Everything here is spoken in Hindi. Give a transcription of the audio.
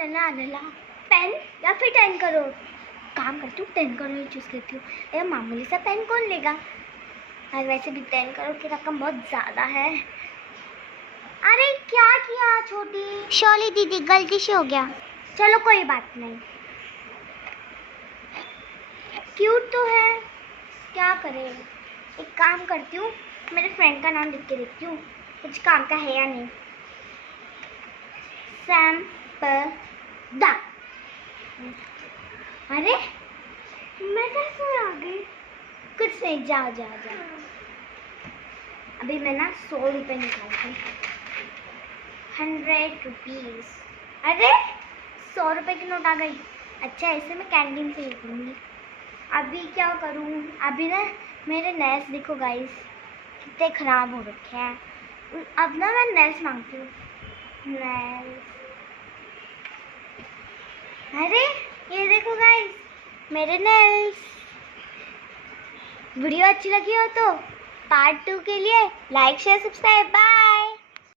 नला नला पेन या फिर 10 करोड़। काम करती हूँ 10 करोड़ ही चूज़ करती हूँ। ये मामूली सा पेन कौन लेगा, और वैसे भी 10 करोड़ की रकम बहुत ज़्यादा है। अरे क्या किया छोटी? शोली दीदी गलती से हो गया। चलो कोई बात नहीं, क्यूट तो है, क्या करें। एक काम करती हूँ, मेरे फ्रेंड का नाम लिख के देखती हूँ कुछ काम का है या नहीं। संपदा। अरे मैं कैसे आ गई? कुछ नहीं, जाओ जाओ जाओ। अभी मैं ना 100 रुपये निकालती हूँ। 100 रुपीज़। अरे 100 रुपये की नोट आ गई। अच्छा ऐसे मैं कैंटीन से निकलूँगी। अभी क्या करूँ? अभी ना मेरे नेल्स देखो गाइस कितने ख़राब हो रखे हैं। अब ना मैं नेल्स मांगती हूँ, नेल्स। अरे ये देखो गाइस मेरे नेल्स। वीडियो अच्छी लगी हो तो पार्ट 2 के लिए लाइक शेयर सब्सक्राइब। बाय।